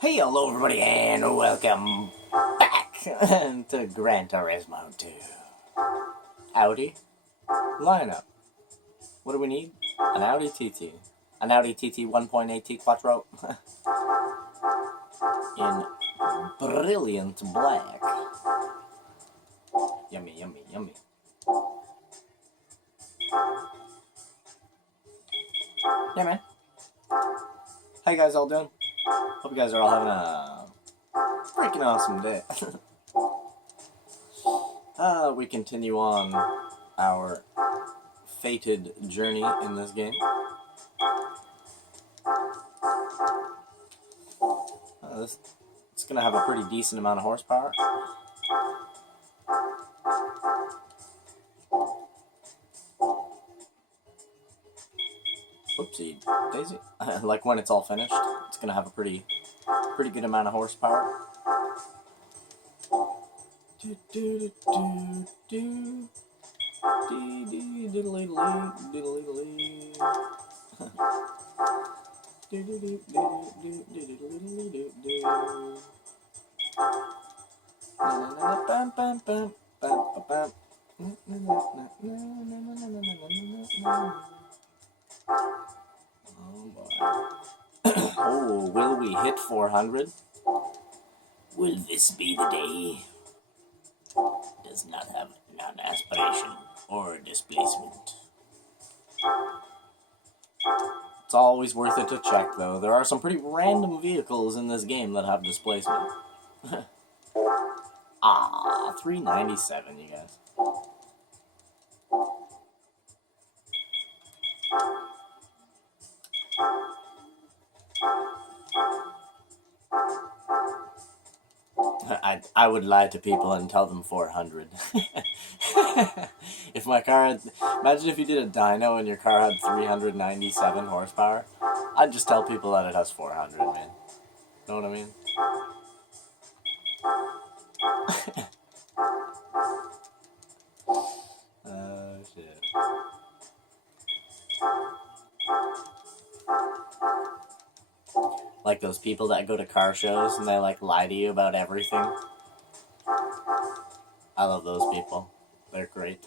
Hey, hello everybody, and welcome back to Gran Turismo 2. Audi lineup. What do we need? An Audi TT. An Audi TT 1.8T Quattro in brilliant black. Yummy, yummy, yummy. Yeah, man. How you guys all doing? Hope you guys are all having a freaking awesome day. We continue on our fated journey in this game. It's going to have a pretty decent amount of horsepower. Oopsie daisy. Like when it's all finished, it's going to have a pretty good amount of horsepower. Oh, will we hit 400? Will this be the day? Does not have non-aspiration or displacement. It's always worth it to check, though. There are some pretty random vehicles in this game that have displacement. 397, you guys. I would lie to people and tell them 400. If my car had... Imagine if you did a dyno and your car had 397 horsepower. I'd just tell people that it has 400, man. Know what I mean? Oh, shit. Like those people that go to car shows and they like lie to you about everything. I love those people. They're great.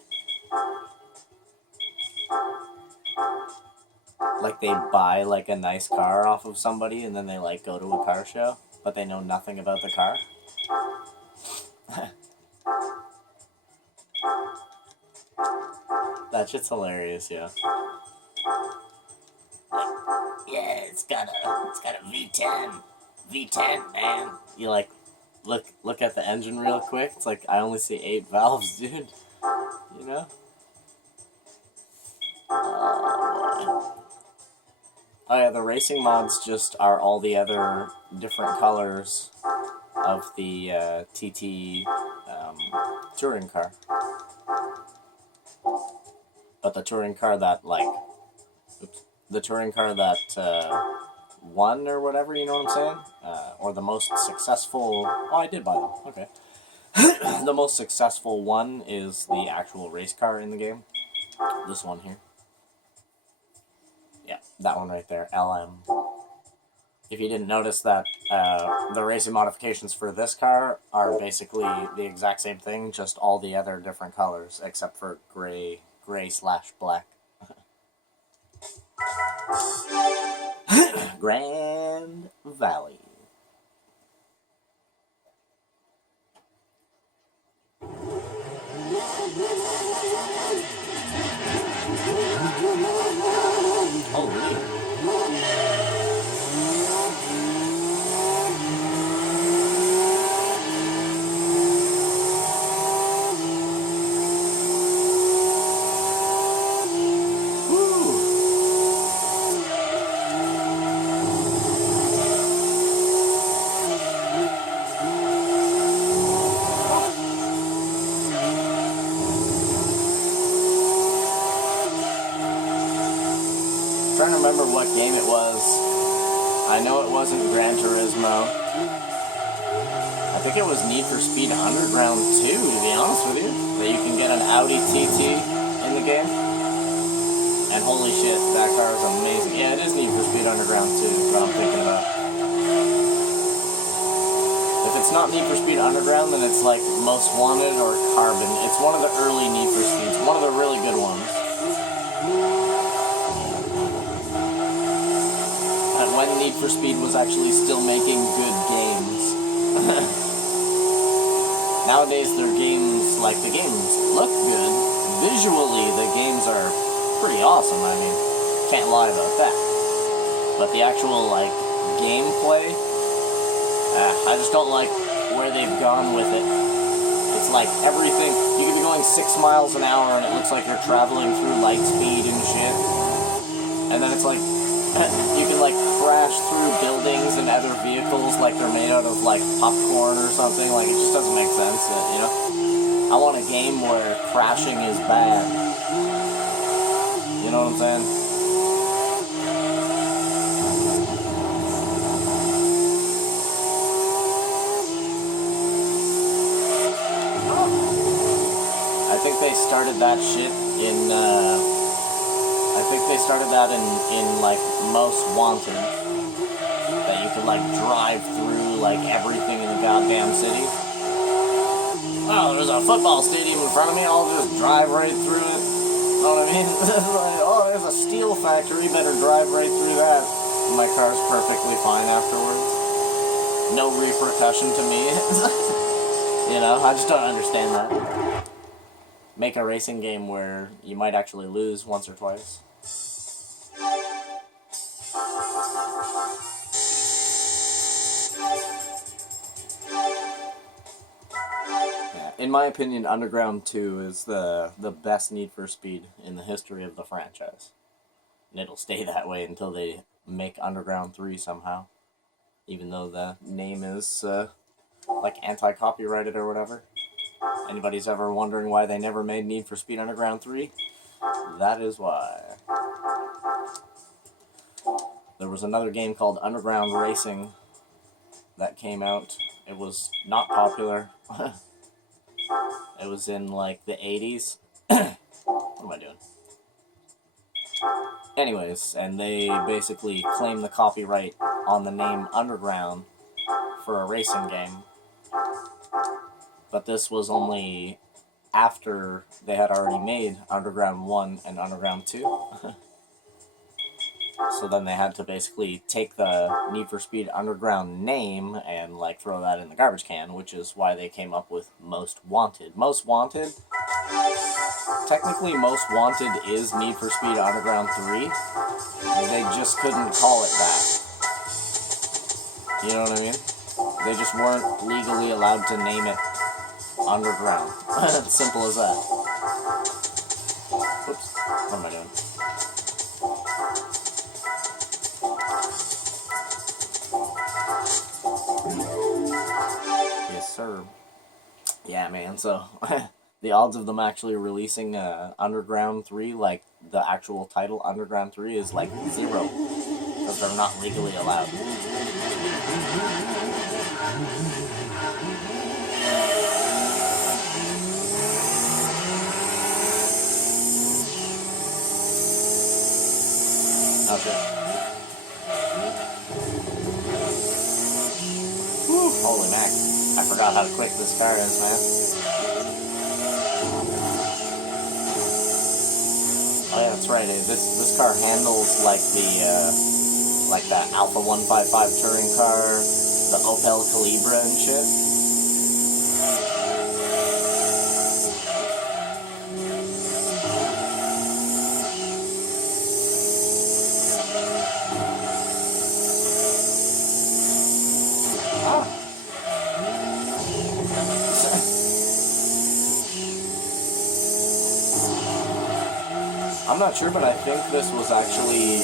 Like they buy like a nice car off of somebody and then they like go to a car show, but they know nothing about the car. That shit's hilarious, yeah. Yeah, it's got a V10, man. You like look at the engine real quick. It's like I only see 8 valves, dude. You know? Oh yeah, the racing mods just are all the other different colors of the TT touring car. But the touring car that the touring car that won or whatever, you know what I'm saying? Or the most successful... Oh, I did buy them. Okay. The most successful one is the actual race car in the game. This one here. Yeah, that one right there. LM. If you didn't notice that, the racing modifications for this car are basically the exact same thing, just all the other different colors, except for gray/black. Grand Valley. Holy. Trying to remember what game it was. I know it wasn't Gran Turismo. I think it was Need for Speed Underground 2, to be honest with you. That you can get an Audi TT in the game. And holy shit, that car is amazing. Yeah, it is Need for Speed Underground 2, what I'm thinking about. it's not Need for Speed Underground, then it's like Most Wanted or Carbon. It's one of the early Need for Speeds, one of the really good ones. And when Need for Speed was actually still making good games. Nowadays, their games, like, the games look good. Visually, the games are pretty awesome, I mean, can't lie about that. But the actual, like, gameplay, I just don't like where they've gone with it. It's like everything, you could be going 6 miles an hour and it looks like you're traveling through light speed and shit. And then it's like, you can like crash through buildings and other vehicles like they're made out of like popcorn or something. Like, it just doesn't make sense, you know? I want a game where crashing is bad. You know what I'm saying? I think they started that shit in, I think they started that in like, Most Wanted. That you could, like, drive through, like, everything in the goddamn city. Oh, there's a football stadium in front of me, I'll just drive right through it. You know what I mean? Like, oh, there's a steel factory, better drive right through that. My car's perfectly fine afterwards. No repercussion to me. You know, I just don't understand that. Make a racing game where you might actually lose once or twice. Yeah, in my opinion, Underground 2 is the best Need for Speed in the history of the franchise. And it'll stay that way until they make Underground 3 somehow. Even though the name is, like, anti-copyrighted or whatever. Anybody's ever wondering why they never made Need for Speed Underground 3? That is why. There was another game called Underground Racing that came out. It was not popular. It was in, like, the 80s. What am I doing? Anyways, and they basically claimed the copyright on the name Underground for a racing game. But this was only after they had already made Underground 1 and Underground 2. So then they had to basically take the Need for Speed Underground name and, like, throw that in the garbage can, which is why they came up with Most Wanted. Most Wanted, technically Most Wanted is Need for Speed Underground 3. They just couldn't call it that. You know what I mean? They just weren't legally allowed to name it Underground. Simple as that. Whoops. What am I doing? Yes, sir. Yeah, man, so the odds of them actually releasing Underground 3, like the actual title Underground 3, is like 0. Because they're not legally allowed. Okay. Woo, holy mac. I forgot how quick this car is, man. Oh yeah, that's right. This car handles like that Alpha 155 touring car, the Opel Calibra and shit. I'm not sure, but I think this was actually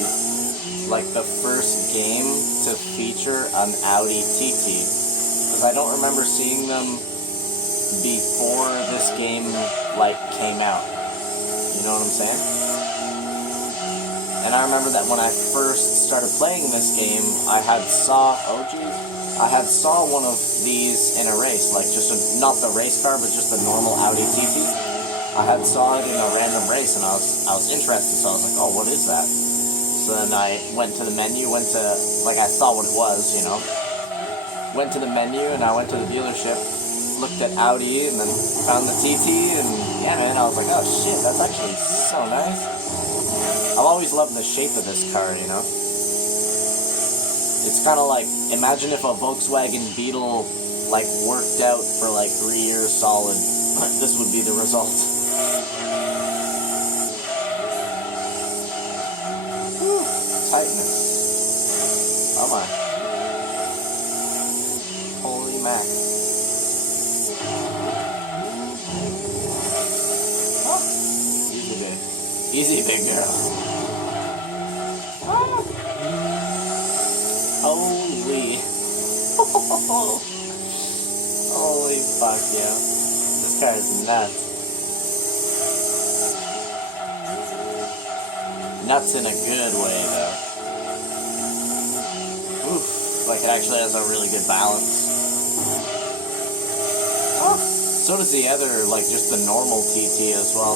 like the first game to feature an Audi TT, because I don't remember seeing them before this game like came out. You know what I'm saying? And I remember that when I first started playing this game, I had saw one of these in a race, like just not the race car, but just the normal Audi TT. I had saw it in a random race, and I was interested, so I was like, oh, what is that? So then I went to the menu, I saw what it was, you know. went to the menu and I went to the dealership, looked at Audi, and then found the TT, and yeah, man, I was like, oh shit, that's actually so nice. I've always loved the shape of this car, you know? It's kind of like, imagine if a Volkswagen Beetle, like, worked out for like 3 years solid. This would be the result. Whew, tightness. Oh my. Holy mac. Oh. Easy, big girl. Oh. Holy. Holy fuck, yeah. This car is nuts. Nuts in a good way, though. Oof. Like, it actually has a really good balance. Oh. So does the other, like, just the normal TT as well.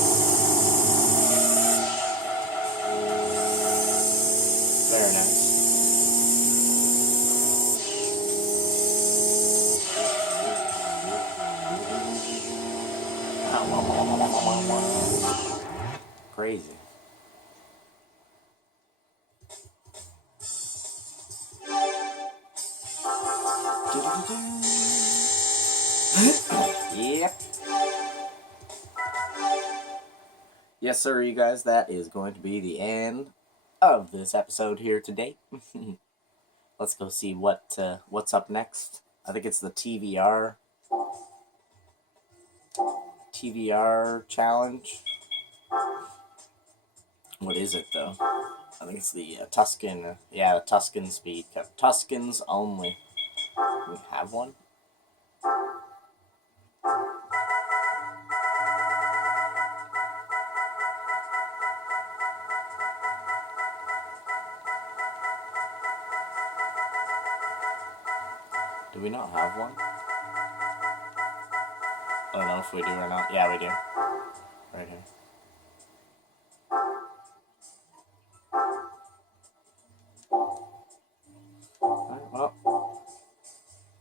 Very nice. Crazy. Yep. Yes, sir, you guys, that is going to be the end of this episode here today. Let's go see what's up next. I think it's the TVR challenge. What is it, though? I think it's the Tuscan, the Tuscan Speed Cup. Tuscans only. Do we have one? Do we not have one? I don't know if we do or not. Yeah, we do. Right here. Alright, well,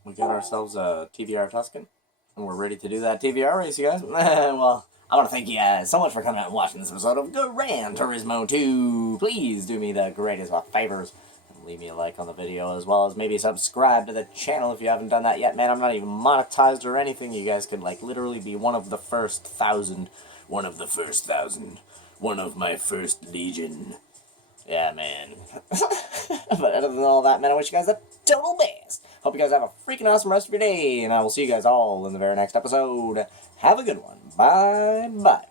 we got ourselves a TVR Tuscan, and we're ready to do that TVR race, you guys. Well, I want to thank you guys so much for coming out and watching this episode of Gran Turismo 2. Please do me the greatest of favors. Leave me a like on the video, as well as maybe subscribe to the channel if you haven't done that yet. Man, I'm not even monetized or anything. You guys could, like, literally be one of the first 1,000. One of the first 1,000. One of my first legion. Yeah, man. But other than all that, man, I wish you guys the total best. Hope you guys have a freaking awesome rest of your day, and I will see you guys all in the very next episode. Have a good one. Bye-bye.